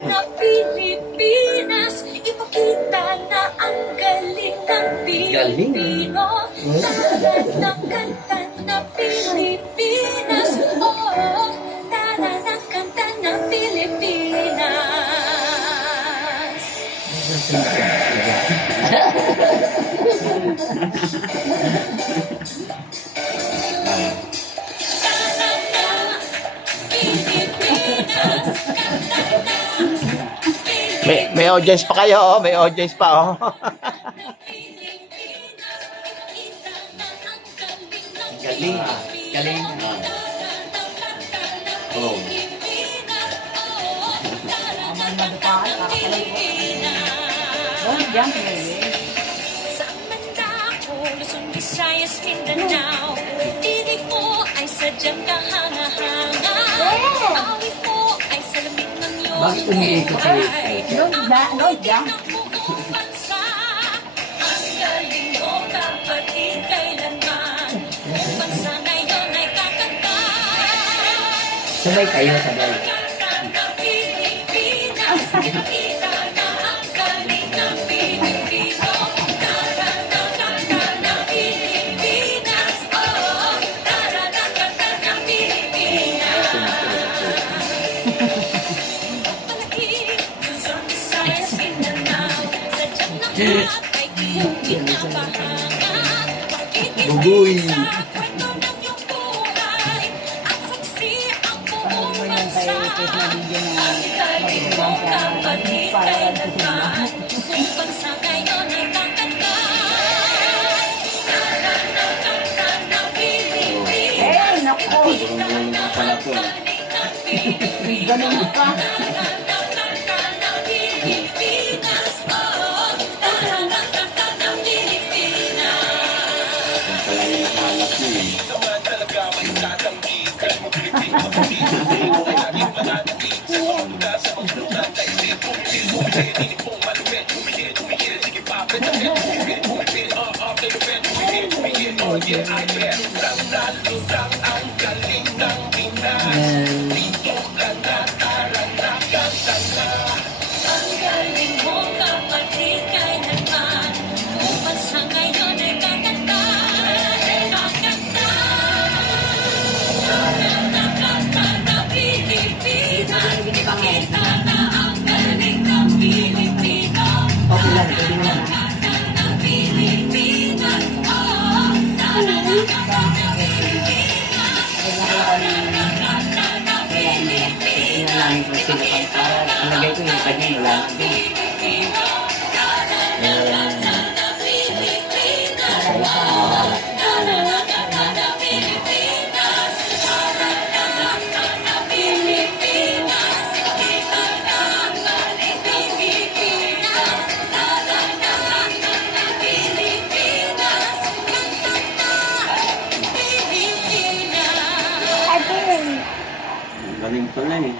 Na Pilipinas, ipakita na ang galing ng Pilipino. Talan ng kanta na Pilipinas, oh, talan ng kanta na Pilipinas. May audience pa kayo, oh. May audience pa, oh. Galing. Galing. Oh. Sa Mandako, Luzon, Visayas, Mindanao, tinig mo ay sadyang kahanga-hanga. Awit mo ay salamin ng iyong Bakit umiikot kayo? Ang galing mo kapatid kailanman, ang bansa ngayon ay kakanta. Sabay kayo, sabay. Kanta ng Pilipinas, ipakita na ang galing ng Pilipino. Tara na kanta ng Pilipinas, oh, tara na kanta ng Pilipinas. Palagi, Luzon, Visayas, Mindanao, sadyang lahat ay iyong pinapahanga. Bugoy. Sa kwento ng iyong buhay, ang saksi ang buong bansa. Ang galing mo kapatid kailanman, buong bansa ngayon ay kakanta. Tara na kanta ng Pilipinas, ipakita na ang galing ng Pilipino. Tara na kanta ng Pilipinas, oh, tara na kanta ng Pilipinas. Ang pala yung nakalap mo eh. Ang galing mo kapatid kailanman, buong bansa ngayon ay kakanta. Kakanta. Tara na kanta ng Pilipinas, ipakita na ang galing ng Pilipino. Tara na kanta ng Pilipinas, oh, tara na kanta ng Pilipinas. Tara na kanta ng Pilipinas, ipakita na ang Nalagay ko yung kanya, wala na din. Pilipino. Tara na kanta ng Pilipinas, oh, tara na kanta ng Pilipinas. Tara na kanta ng Pilipinas, ipakita na ang galing ng Pilipinas. Tara na kanta ng Pilipinas, kanta na Pilipinas. Galing pala eh.